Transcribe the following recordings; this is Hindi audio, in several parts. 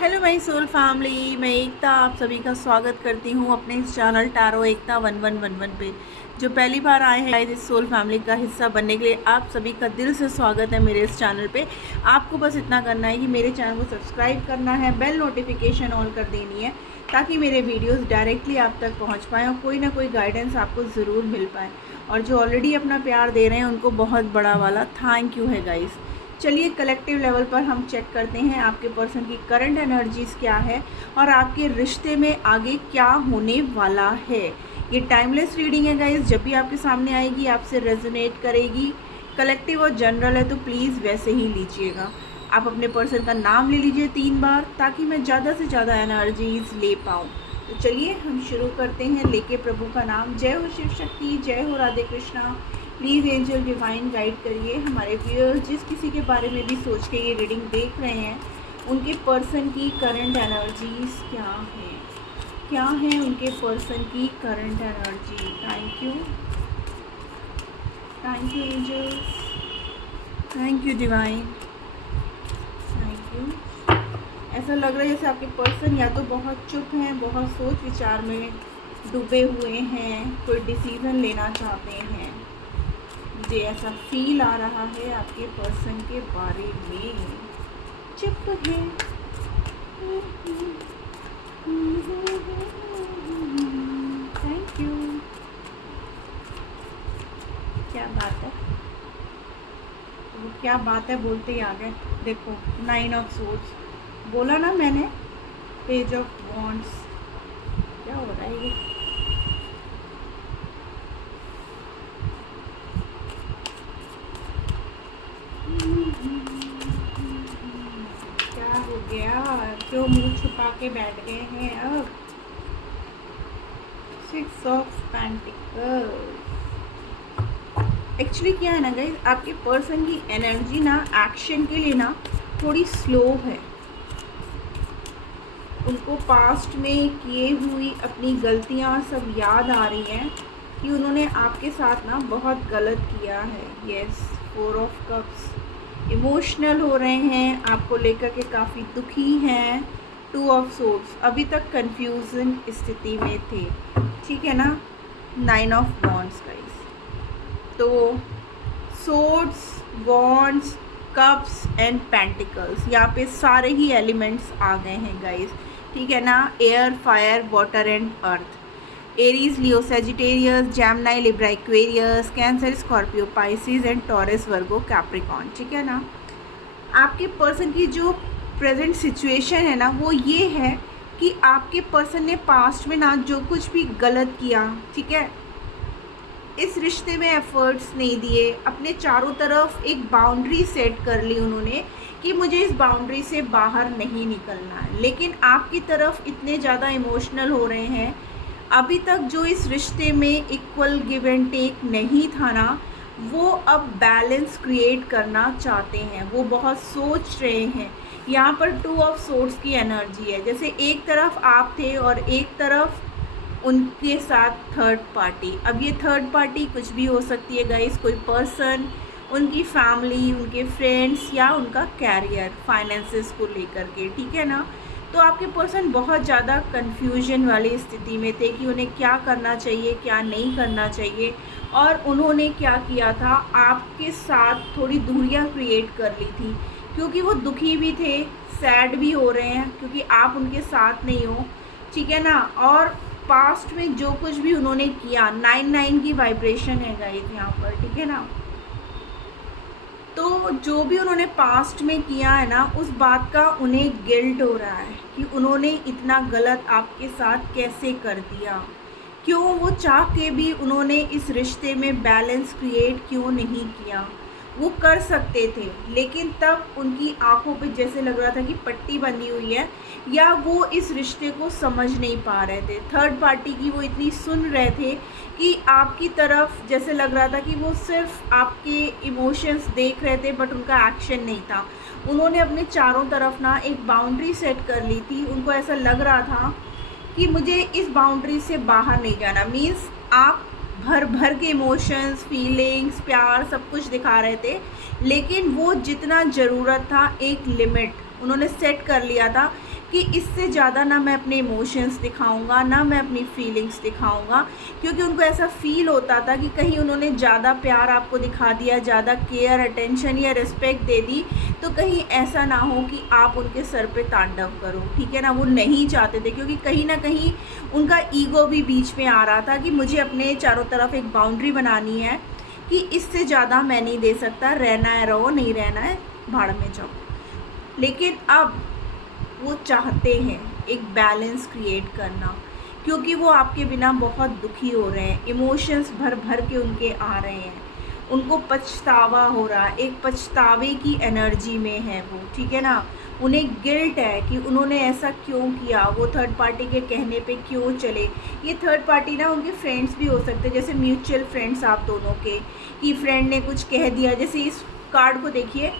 हेलो माई सोल फैमिली, मैं एकता आप सभी का स्वागत करती हूँ अपने इस चैनल टैरो एकता 1111 पे। जो पहली बार आए हैं इस सोल फैमिली का हिस्सा बनने के लिए आप सभी का दिल से स्वागत है मेरे इस चैनल पे। आपको बस इतना करना है कि मेरे चैनल को सब्सक्राइब करना है, बेल नोटिफिकेशन ऑन कर देनी है ताकि मेरे वीडियोज़ डायरेक्टली आप तक पहुँच पाएँ और कोई ना कोई गाइडेंस आपको ज़रूर मिल पाए। और जो ऑलरेडी अपना प्यार दे रहे हैं उनको बहुत बड़ा वाला थैंक यू है गाइस। चलिए कलेक्टिव लेवल पर हम चेक करते हैं आपके पर्सन की करंट एनर्जीज़ क्या है और आपके रिश्ते में आगे क्या होने वाला है। ये टाइमलेस रीडिंग है गाइस, जब भी आपके सामने आएगी आपसे रेजोनेट करेगी। कलेक्टिव और जनरल है तो प्लीज़ वैसे ही लीजिएगा। आप अपने पर्सन का नाम ले लीजिए 3 बार ताकि मैं ज़्यादा से ज़्यादा एनर्जीज़ ले पाऊँ। तो चलिए हम शुरू करते हैं लेके प्रभु का नाम। जय हो शिव शक्ति, जय हो Radhe Krishna. Please angel divine guide करिए हमारे व्यूअर्स जिस किसी के बारे में भी सोच के ये रीडिंग देख रहे हैं, उनके पर्सन की करंट एनर्जीज क्या है उनके पर्सन की current energy. Thank you angels, thank you divine, thank you. ऐसा लग रहा है जैसे आपके पर्सन या तो बहुत चुप हैं, बहुत सोच विचार में डूबे हुए हैं, कोई डिसीजन लेना चाहते हैं। मुझे ऐसा फील आ रहा है आपके पर्सन के बारे में। चुप है, थैंक यू। क्या बात है, वो क्या बात है बोलते ही आ गए। देखो 9 ऑफ सोर्ड्स बोला ना मैंने, पेज ऑफ वॉन्ड्स। क्या हो रहा है ये? क्या हो गया, क्यों मुंह छुपा के बैठ गए हैं अब? 6 ऑफ पेंटिकल्स। एक्चुअली क्या है ना गाइस, आपके पर्सन की एनर्जी ना एक्शन के लिए ना थोड़ी स्लो है। उनको पास्ट में किए हुई अपनी गलतियां सब याद आ रही हैं कि उन्होंने आपके साथ ना बहुत गलत किया है। Yes, 4 of cups. इमोशनल हो रहे हैं, आपको लेकर के काफ़ी दुखी हैं। 2 ऑफ सोर्ड्स, अभी तक कंफ्यूजन स्थिति में थे, ठीक है ना। 9 ऑफ वॉन्ड्स गाइस। तो swords, wands, cups and pentacles, यहाँ पे सारे ही एलिमेंट्स आ गए हैं गाइस, ठीक है ना। Air, fire, water and earth. Aries, Leo, Sagittarius, Gemini, Libra, Aquarius, cancer, Scorpio, Pisces and taurus, Virgo, Capricorn, ठीक है ना। आपके पर्सन की जो प्रेजेंट सिचुएशन है ना वो ये है कि आपके पर्सन ने पास्ट में ना जो कुछ भी गलत किया, ठीक है, इस रिश्ते में एफर्ट्स नहीं दिए, अपने चारों तरफ एक बाउंड्री सेट कर ली उन्होंने कि मुझे इस बाउंड्री से बाहर नहीं निकलना है। लेकिन आपकी तरफ इतने ज़्यादा इमोशनल हो रहे हैं, अभी तक जो इस रिश्ते में इक्वल गिव एंड टेक नहीं था ना, वो अब बैलेंस क्रिएट करना चाहते हैं। वो बहुत सोच रहे हैं। यहाँ पर 2 ऑफ सोर्ड्स की एनर्जी है, जैसे एक तरफ आप थे और एक तरफ उनके साथ थर्ड पार्टी। अब ये थर्ड पार्टी कुछ भी हो सकती है गाइस, कोई पर्सन, उनकी फैमिली, उनके फ्रेंड्स या उनका कैरियर, फाइनेंसेस को लेकर के, ठीक है ना। तो आपके पर्सन बहुत ज़्यादा कन्फ्यूजन वाली स्थिति में थे कि उन्हें क्या करना चाहिए, क्या नहीं करना चाहिए। और उन्होंने क्या किया था, आपके साथ थोड़ी दूरियां क्रिएट कर ली थी क्योंकि वो दुखी भी थे, सैड भी हो रहे हैं क्योंकि आप उनके साथ नहीं हो, ठीक है ना। और पास्ट में जो कुछ भी उन्होंने किया, 9 की वाइब्रेशन है गाइस यहाँ पर, ठीक है ना। तो जो भी उन्होंने पास्ट में किया है ना, उस बात का उन्हें गिल्ट हो रहा है कि उन्होंने इतना गलत आपके साथ कैसे कर दिया। क्यों वो चाह के भी उन्होंने इस रिश्ते में बैलेंस क्रिएट क्यों नहीं किया। वो कर सकते थे लेकिन तब उनकी आंखों पे जैसे लग रहा था कि पट्टी बंधी हुई है, या वो इस रिश्ते को समझ नहीं पा रहे थे। थर्ड पार्टी की वो इतनी सुन रहे थे कि आपकी तरफ जैसे लग रहा था कि वो सिर्फ आपके इमोशंस देख रहे थे बट उनका एक्शन नहीं था। उन्होंने अपने चारों तरफ ना एक बाउंड्री सेट कर ली थी। उनको ऐसा लग रहा था कि मुझे इस बाउंड्री से बाहर नहीं जाना। मीन्स आप भर भर के इमोशंस, फीलिंग्स, प्यार सब कुछ दिखा रहे थे, लेकिन वो जितना ज़रूरत था एक लिमिट उन्होंने सेट कर लिया था कि इससे ज़्यादा ना मैं अपने इमोशंस दिखाऊंगा, ना मैं अपनी फीलिंग्स दिखाऊंगा, क्योंकि उनको ऐसा फील होता था कि कहीं उन्होंने ज़्यादा प्यार आपको दिखा दिया, ज़्यादा केयर, अटेंशन या रिस्पेक्ट दे दी, तो कहीं ऐसा ना हो कि आप उनके सर पे तांडव करो, ठीक है ना। वो नहीं चाहते थे, क्योंकि कहीं ना कहीं उनका ईगो भी बीच में आ रहा था कि मुझे अपने चारों तरफ एक बाउंड्री बनानी है कि इससे ज़्यादा मैं नहीं दे सकता, रहना है रहो, नहीं रहना है भाड़ में जाओ। लेकिन अब वो चाहते हैं एक बैलेंस क्रिएट करना, क्योंकि वो आपके बिना बहुत दुखी हो रहे हैं, इमोशंस भर भर के उनके आ रहे हैं, उनको पछतावा हो रहा है, एक पछतावे की एनर्जी में है वो, ठीक है ना। उन्हें गिल्ट है कि उन्होंने ऐसा क्यों किया, वो थर्ड पार्टी के कहने पे क्यों चले। ये थर्ड पार्टी ना उनके फ्रेंड्स भी हो सकते हैं, जैसे म्यूचुअल फ्रेंड्स आप दोनों के, कि फ्रेंड ने कुछ कह दिया। जैसे इस कार्ड को देखिए,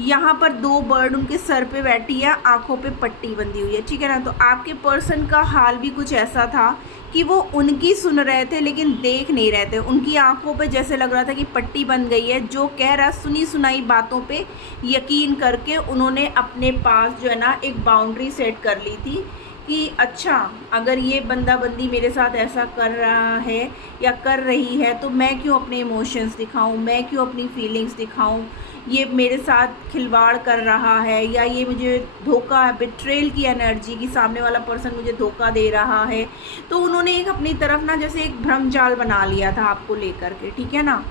यहाँ पर 2 बर्ड उनके सर पे बैठी है, आंखों पे पट्टी बंधी हुई है, ठीक है ना। तो आपके पर्सन का हाल भी कुछ ऐसा था कि वो उनकी सुन रहे थे लेकिन देख नहीं रहे थे। उनकी आंखों पे जैसे लग रहा था कि पट्टी बन गई है, जो कह रहा, सुनी सुनाई बातों पे यकीन करके उन्होंने अपने पास जो है ना एक बाउंड्री सेट कर ली थी कि अच्छा, अगर ये बंदा बंदी मेरे साथ ऐसा कर रहा है या कर रही है तो मैं क्यों अपने इमोशंस दिखाऊं, मैं क्यों अपनी फीलिंग्स दिखाऊं, ये मेरे साथ खिलवाड़ कर रहा है या ये मुझे धोखा, बिट्रेल की एनर्जी की सामने वाला पर्सन मुझे धोखा दे रहा है। तो उन्होंने एक अपनी तरफ ना जैसे एक भ्रम जाल बना लिया था आपको लेकर के, ठीक है ना।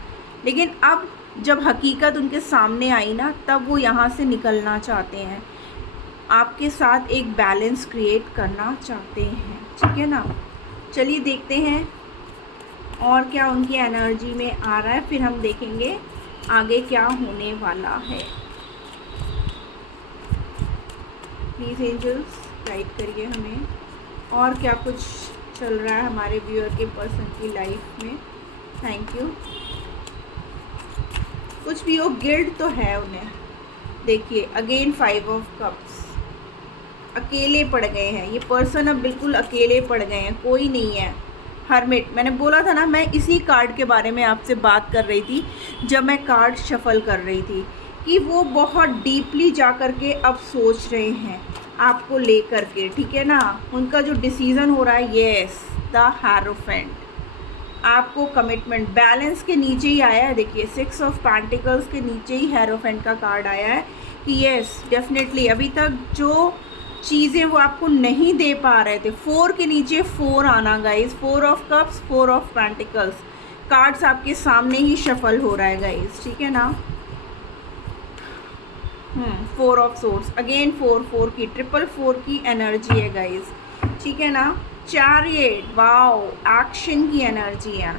लेकिन अब जब हकीकत उनके सामने आई ना, तब वो यहाँ से निकलना चाहते हैं, आपके साथ एक बैलेंस क्रिएट करना चाहते हैं, ठीक है ना। चलिए देखते हैं और क्या उनकी एनर्जी में आ रहा है, फिर हम देखेंगे आगे क्या होने वाला है। प्लीज़ एंजल्स गाइड करिए हमें, और क्या कुछ चल रहा है हमारे व्यूअर के पर्सन की लाइफ में। Thank you. कुछ भी हो, गिल्ट तो है उन्हें। देखिए अगेन 5 ऑफ कप्स, अकेले पड़ गए हैं ये पर्सन, अब बिल्कुल अकेले पड़ गए हैं, कोई नहीं है। हर्मिट, मैंने बोला था ना, मैं इसी कार्ड के बारे में आपसे बात कर रही थी जब मैं कार्ड शफल कर रही थी, कि वो बहुत डीपली जा कर के अब सोच रहे हैं आपको लेकर के, ठीक है ना। उनका जो डिसीज़न हो रहा है, येस द हेरोफेंट, आपको कमिटमेंट, बैलेंस के नीचे ही आया है। देखिए 6 ऑफ पेंटिकल्स के नीचे ही हेरोफेंट का कार्ड आया है कि येस डेफिनेटली अभी तक जो चीज़ें वो आपको नहीं दे पा रहे थे। 4 के नीचे 4 आना guys, 4 of cups, 4 of pentacles, cards आपके सामने ही शफल हो रहा है गाइस, ठीक है ना। 4 ऑफ सोर्ड्स, अगेन 4 की, 4 की एनर्जी है गाइस, ठीक है ना। चैरियट, वाओ, एक्शन की एनर्जी है।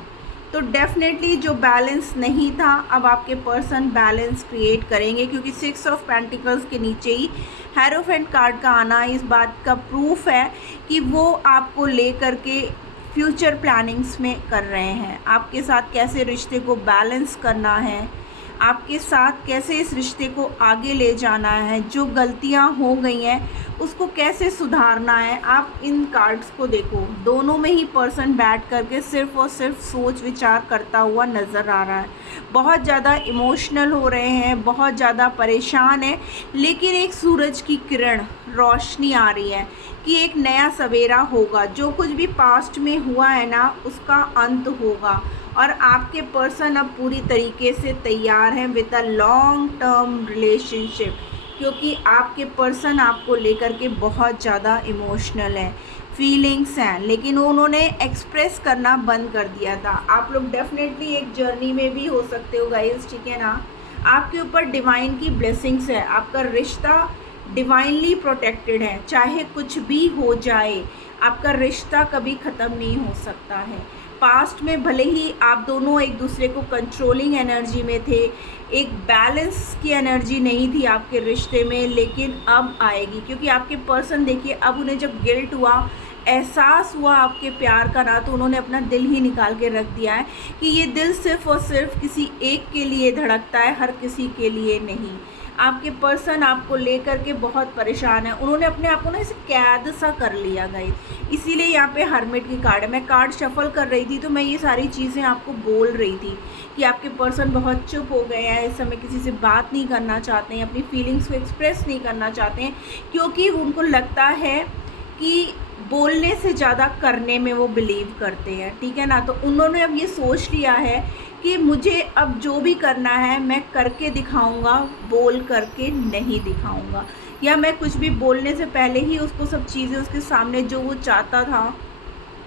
तो डेफिनेटली जो बैलेंस नहीं था, अब आपके पर्सन बैलेंस क्रिएट करेंगे, क्योंकि 6 ऑफ पेंटिकल्स के नीचे ही हेरोफेंट कार्ड का आना इस बात का प्रूफ है कि वो आपको लेकर के फ्यूचर प्लानिंग्स में कर रहे हैं, आपके साथ कैसे रिश्ते को बैलेंस करना है, आपके साथ कैसे इस रिश्ते को आगे ले जाना है, जो गलतियां हो गई हैं उसको कैसे सुधारना है। आप इन कार्ड्स को देखो, दोनों में ही पर्सन बैठ करके सिर्फ और सिर्फ सोच विचार करता हुआ नज़र आ रहा है। बहुत ज़्यादा इमोशनल हो रहे हैं, बहुत ज़्यादा परेशान है, लेकिन एक सूरज की किरण, रोशनी आ रही है कि एक नया सवेरा होगा, जो कुछ भी पास्ट में हुआ है ना उसका अंत होगा। और आपके पर्सन अब पूरी तरीके से तैयार हैं with a long term relationship, क्योंकि आपके पर्सन आपको लेकर के बहुत ज़्यादा इमोशनल है, फीलिंग्स हैं, लेकिन उन्होंने एक्सप्रेस करना बंद कर दिया था। आप लोग डेफिनेटली एक जर्नी में भी हो सकते हो गाइस, ठीक है ना। आपके ऊपर डिवाइन की ब्लेसिंग्स है, आपका रिश्ता डिवाइनली प्रोटेक्टेड है, चाहे कुछ भी हो जाए आपका रिश्ता कभी ख़त्म नहीं हो सकता है। पास्ट में भले ही आप दोनों एक दूसरे को कंट्रोलिंग एनर्जी में थे, एक बैलेंस की एनर्जी नहीं थी आपके रिश्ते में, लेकिन अब आएगी, क्योंकि आपके पर्सन देखिए अब उन्हें जब गिल्ट हुआ, एहसास हुआ आपके प्यार का ना, तो उन्होंने अपना दिल ही निकाल के रख दिया है कि ये दिल सिर्फ़ और सिर्फ किसी एक के लिए धड़कता है, हर किसी के लिए नहीं। आपके पर्सन आपको लेकर के बहुत परेशान है। उन्होंने अपने आप को ना इसे कैद सा कर लिया गाइस, इसीलिए यहाँ पे हर्मिट की कार्ड है। मैं कार्ड शफल कर रही थी तो मैं ये सारी चीज़ें आपको बोल रही थी कि आपके पर्सन बहुत चुप हो गए हैं, इस समय किसी से बात नहीं करना चाहते हैं, अपनी फीलिंग्स को एक्सप्रेस नहीं करना चाहते हैं, क्योंकि उनको लगता है कि बोलने से ज़्यादा करने में वो बिलीव करते हैं, ठीक है ना। तो उन्होंने अब ये सोच लिया है कि मुझे अब जो भी करना है मैं करके दिखाऊंगा, बोल करके नहीं दिखाऊंगा, या मैं कुछ भी बोलने से पहले ही उसको सब चीज़ें उसके सामने जो वो चाहता था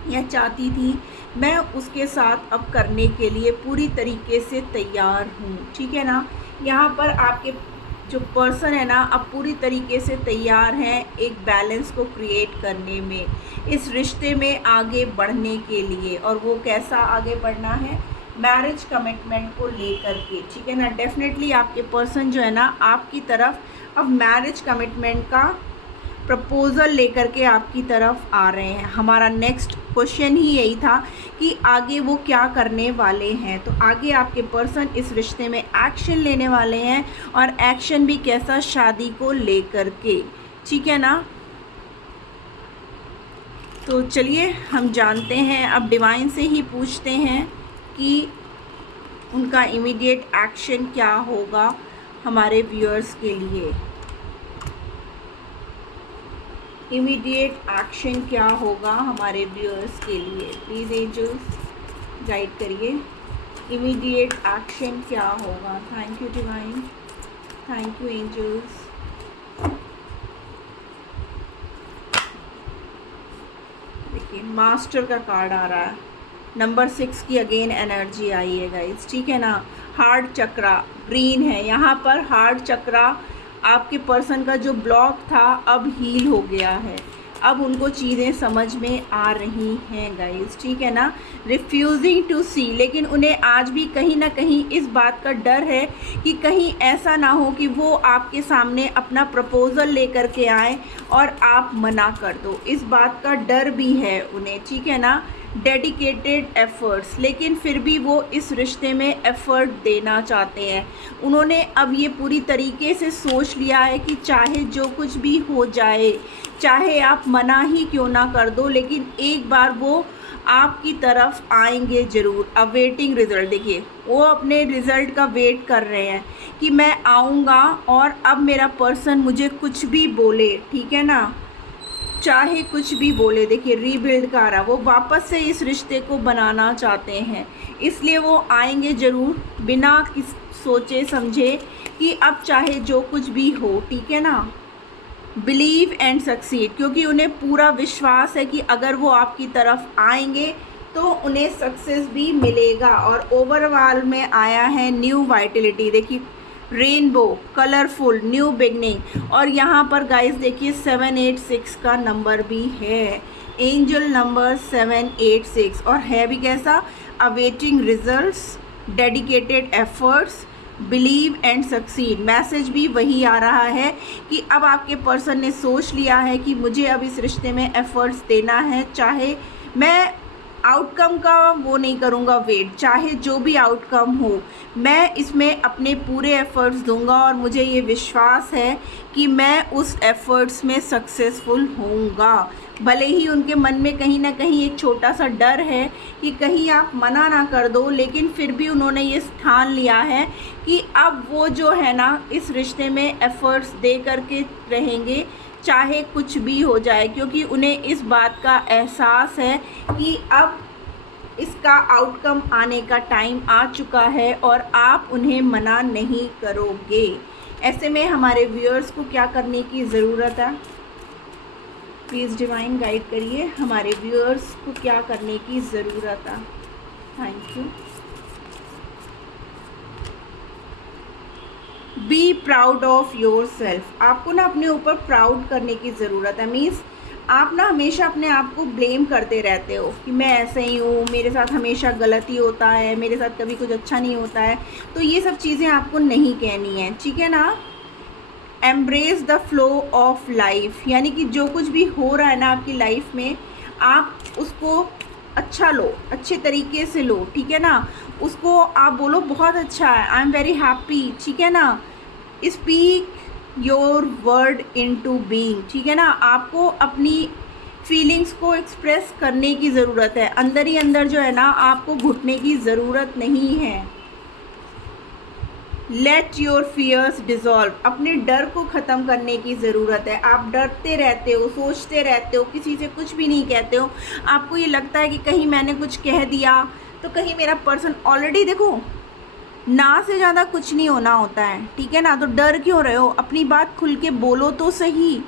या चाहती थी, मैं उसके साथ अब करने के लिए पूरी तरीके से तैयार हूँ, ठीक है ना। यहाँ पर आपके जो पर्सन है ना अब पूरी तरीके से तैयार हैं एक बैलेंस को क्रिएट करने में, इस रिश्ते में आगे बढ़ने के लिए। और वो कैसा आगे बढ़ना है, मैरिज कमिटमेंट को लेकर के, ठीक है ना। डेफिनेटली आपके पर्सन जो है ना आपकी तरफ अब मैरिज कमिटमेंट का प्रपोज़ल लेकर के आपकी तरफ आ रहे हैं। हमारा नेक्स्ट क्वेश्चन ही यही था कि आगे वो क्या करने वाले हैं। तो आगे आपके पर्सन इस रिश्ते में एक्शन लेने वाले हैं, और एक्शन भी कैसा, शादी को लेकर के, ठीक है ना। तो चलिए हम जानते हैं, अब डिवाइन से ही पूछते हैं कि उनका इमीडिएट एक्शन क्या होगा हमारे व्यूअर्स के लिए। इमीडिएट एक्शन क्या होगा हमारे व्यूअर्स के लिए, प्लीज़ एंजल्स गाइड करिए। इमीडिएट एक्शन क्या होगा। Thank you divine, thank you angels. देखिए मास्टर का कार्ड आ रहा है, नंबर 6 की अगेन एनर्जी आई है गाइस, ठीक है ना। हार्ट चक्रा ग्रीन है, यहाँ पर हार्ट चक्रा आपके पर्सन का जो ब्लॉक था अब हील हो गया है, अब उनको चीज़ें समझ में आ रही हैं गाइस, ठीक है ना। रिफ्यूजिंग टू सी, लेकिन उन्हें आज भी कहीं ना कहीं इस बात का डर है कि कहीं ऐसा ना हो कि वो आपके सामने अपना प्रपोज़ल लेकर के आए और आप मना कर दो, इस बात का डर भी है उन्हें, ठीक है ना। डेडिकेटेड एफ़र्ट्स, लेकिन फिर भी वो इस रिश्ते में एफ़र्ट देना चाहते हैं। उन्होंने अब ये पूरी तरीके से सोच लिया है कि चाहे जो कुछ भी हो जाए, चाहे आप मना ही क्यों ना कर दो, लेकिन एक बार वो आपकी तरफ आएंगे ज़रूर। अवेटिंग रिज़ल्ट, देखिए वो अपने रिज़ल्ट का वेट कर रहे हैं कि मैं आऊँगा और अब मेरा पर्सन मुझे कुछ भी बोले, ठीक है ना, चाहे कुछ भी बोले। देखिए रीबिल्ड का आ रहा, वो वापस से इस रिश्ते को बनाना चाहते हैं, इसलिए वो आएंगे ज़रूर बिना किस सोचे समझे कि अब चाहे जो कुछ भी हो, ठीक है ना। बिलीव एंड सक्सीड, क्योंकि उन्हें पूरा विश्वास है कि अगर वो आपकी तरफ आएंगे तो उन्हें सक्सेस भी मिलेगा। और ओवरऑल में आया है न्यू वाइटलिटी, देखिए रेनबो, कलरफुल, न्यू बिगनिंग। और यहाँ पर गाइस देखिए 786 का नंबर भी है, एंजल नंबर 786, और है भी कैसा, awaiting results, dedicated efforts, believe and succeed. Message भी वही आ रहा है कि अब आपके पर्सन ने सोच लिया है कि मुझे अब इस रिश्ते में एफर्ट्स देना है, चाहे मैं आउटकम का वो नहीं करूँगा वेट, चाहे जो भी आउटकम हो मैं इसमें अपने पूरे एफ़र्ट्स दूंगा, और मुझे ये विश्वास है कि मैं उस एफ़र्ट्स में सक्सेसफुल होऊंगा। भले ही उनके मन में कहीं ना कहीं एक छोटा सा डर है कि कहीं आप मना ना कर दो, लेकिन फिर भी उन्होंने ये ठान लिया है कि अब वो जो है ना इस रिश्ते में एफ़र्ट्स दे करके रहेंगे, चाहे कुछ भी हो जाए, क्योंकि उन्हें इस बात का एहसास है कि अब इसका आउटकम आने का टाइम आ चुका है और आप उन्हें मना नहीं करोगे। ऐसे में हमारे व्यूअर्स को क्या करने की ज़रूरत है, प्लीज़ डिवाइन गाइड करिए, हमारे व्यूअर्स को क्या करने की ज़रूरत है। Thank you. Be proud of your self, आपको ना अपने ऊपर प्राउड करने की ज़रूरत है। मीन्स आप ना हमेशा अपने आप को ब्लेम करते रहते हो कि मैं ऐसे ही हूँ, मेरे साथ हमेशा गलत ही होता है, मेरे साथ कभी कुछ अच्छा नहीं होता है। तो ये सब चीज़ें आपको नहीं कहनी है, ठीक है ना। Embrace the flow of life, यानी कि जो कुछ भी हो रहा है ना आपकी लाइफ में, आप उसको अच्छा लो, अच्छे तरीके से लो, ठीक है ना। उसको आप बोलो बहुत अच्छा है, आई एम वेरी हैप्पी, ठीक है ना। Speak your word into being, ठीक है ना। आपको अपनी फीलिंग्स को एक्सप्रेस करने की ज़रूरत है, अंदर ही अंदर जो है ना, आपको घुटने की ज़रूरत नहीं है। लेट योर फियर्स डिज़ोल्व, अपने डर को ख़त्म करने की ज़रूरत है। आप डरते रहते हो, सोचते रहते हो, किसी से कुछ भी नहीं कहते हो। आपको ये लगता है कि कहीं मैंने कुछ कह दिया तो कहीं मेरा पर्सन, ऑलरेडी देखो ना से ज़्यादा कुछ नहीं होना होता है, ठीक है ना। तो डर क्यों रहे हो, अपनी बात खुल के बोलो तो सही,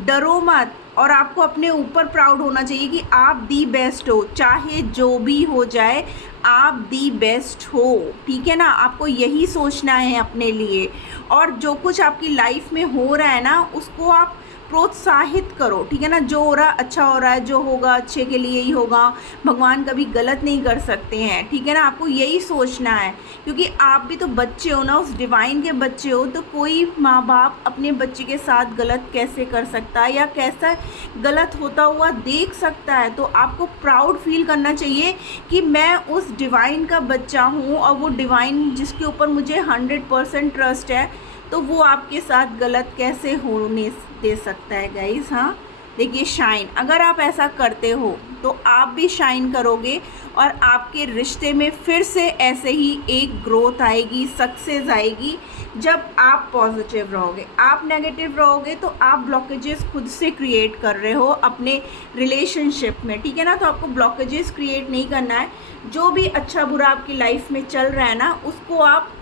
डरो मत। और आपको अपने ऊपर प्राउड होना चाहिए कि आप दी बेस्ट हो, चाहे जो भी हो जाए आप दी बेस्ट हो, ठीक है ना। आपको यही सोचना है अपने लिए। और जो कुछ आपकी लाइफ में हो रहा है ना, उसको आप प्रोत्साहित करो, ठीक है ना। जो हो रहा अच्छा हो रहा है, जो होगा अच्छे के लिए ही होगा, भगवान कभी गलत नहीं कर सकते हैं, ठीक है ना। आपको यही सोचना है, क्योंकि आप भी तो बच्चे हो ना, उस डिवाइन के बच्चे हो। तो कोई माँ बाप अपने बच्चे के साथ गलत कैसे कर सकता है या कैसा गलत होता हुआ देख सकता है। तो आपको प्राउड फील करना चाहिए कि मैं उस डिवाइन का बच्चा हूँ, और वो डिवाइन जिसके ऊपर मुझे 100% ट्रस्ट है, तो वो आपके साथ गलत कैसे होने दे सकता है गाइस। हाँ देखिए, शाइन, अगर आप ऐसा करते हो तो आप भी शाइन करोगे, और आपके रिश्ते में फिर से ऐसे ही एक ग्रोथ आएगी, सक्सेस आएगी, जब आप पॉजिटिव रहोगे। आप नेगेटिव रहोगे तो आप ब्लॉकेजेस खुद से क्रिएट कर रहे हो अपने रिलेशनशिप में, ठीक है ना। तो आपको ब्लॉकेजेस क्रिएट नहीं करना है। जो भी अच्छा बुरा आपकी लाइफ में चल रहा है ना, उसको आप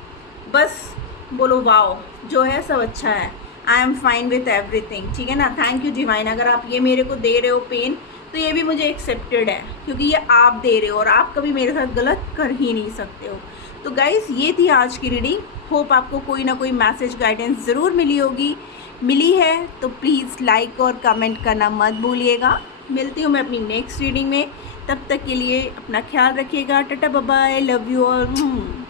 बस बोलो वाओ, जो है सब अच्छा है, I am fine with everything, ठीक है ना। थैंक यू डिवाइन, अगर आप ये मेरे को दे रहे हो पेन, तो ये भी मुझे एक्सेप्टेड है, क्योंकि ये आप दे रहे हो और आप कभी मेरे साथ गलत कर ही नहीं सकते हो। तो गाइस, ये थी आज की रीडिंग। होप आपको कोई ना कोई मैसेज गाइडेंस ज़रूर मिली होगी। मिली है तो प्लीज़ लाइक और कमेंट करना मत भूलिएगा। मिलती हूँ मैं अपनी नेक्स्ट रीडिंग में, तब तक के लिए अपना ख्याल रखिएगा। Tata bye bye, love you all.